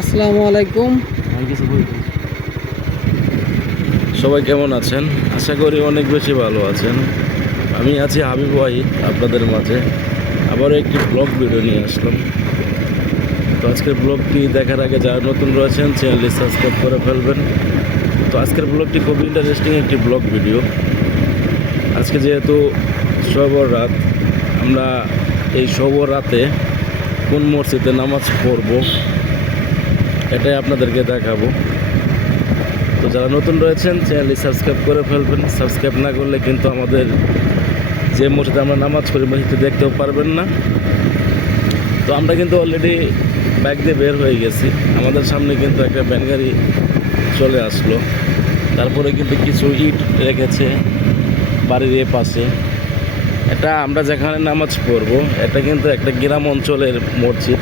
আসসালামু আলাইকুম। সবাই কেমন আছেন? আশা করি অনেক বেশি ভালো আছেন। আমি আছি হাবিব ওয়াহিদ আপনাদের মাঝে। আবারও একটি ব্লগ ভিডিও নিয়ে আসলাম। তো আজকের ব্লগটি দেখার আগে যারা নতুন রয়েছেন চ্যানেলটি সাবস্ক্রাইব করে ফেলবেন। তো আজকের ব্লগটি খুব ইন্টারেস্টিং একটি ব্লগ ভিডিও। আজকে যেহেতু শবে রাত, আমরা এই শবে রাতে কোন মসজিদে নামাজ পড়ব এটাই আপনাদেরকে দেখাবো। তো যারা নতুন রয়েছেন চ্যানেলটি সাবস্ক্রাইব করে ফেলবেন। সাবস্ক্রাইব না করলে কিন্তু আমাদের যে মসজিদে আমরা নামাজ পড়ি মসজিদে দেখতেও পারবেন না। তো আমরা কিন্তু অলরেডি বাইক দিয়ে বের হয়ে গেছি। আমাদের সামনে কিন্তু একটা ভ্যান গাড়ি চলে আসলো। তারপরে কিন্তু কিছু ইট রেখেছে বাড়ির এ পাশে। এটা আমরা যেখানে নামাজ পড়বো এটা কিন্তু একটা গ্রাম অঞ্চলের মসজিদ।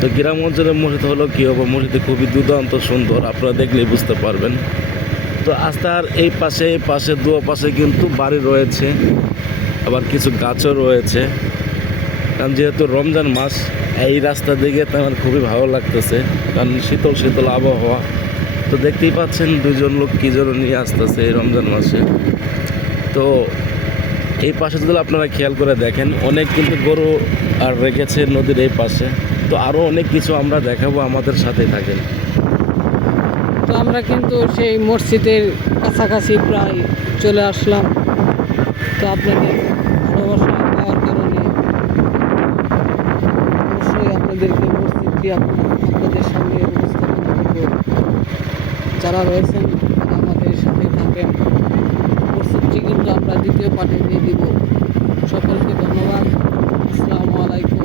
তো গ্রাম অঞ্চলের মসজিদ হলো কী হবে, মসজিদে খুবই দুর্দান্ত সুন্দর, আপনারা দেখলেই বুঝতে পারবেন। তো রাস্তার এই পাশে দু পাশে কিন্তু বাড়ি রয়েছে, আবার কিছু গাছও রয়েছে। কারণ যেহেতু রমজান মাস, এই রাস্তা দিকে তো আমার খুবই ভালো লাগতেছে, কারণ শীতল শীতল আবহাওয়া। তো দেখতেই পাচ্ছেন দুজন লোক কী জন্য নিয়ে আসতেছে এই রমজান মাসে। তো এই পাশে যদি আপনারা খেয়াল করে দেখেন অনেক কিন্তু গরু আর রেখেছে নদীর এই পাশে। তো আরও অনেক কিছু আমরা দেখাবো, আমাদের সাথে থাকেন। তো আমরা কিন্তু সেই মসজিদের কাছাকাছি প্রায় চলে আসলাম। তো আপনাদের ভালোবাসা পাওয়ার কারণে অবশ্যই আপনাদেরকে মসজিদটি আপনাদের সামনে উপস্থাপন করব। যারা রয়েছেন তারা আমাদের সাথে থাকেন। মসজিদটি কিন্তু আমরা দ্বিতীয় পার্টে দিয়ে দিব। সকলকে ধন্যবাদ। আসসালামু আলাইকুম।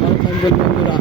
ভালো থাকবেন বন্ধুরা।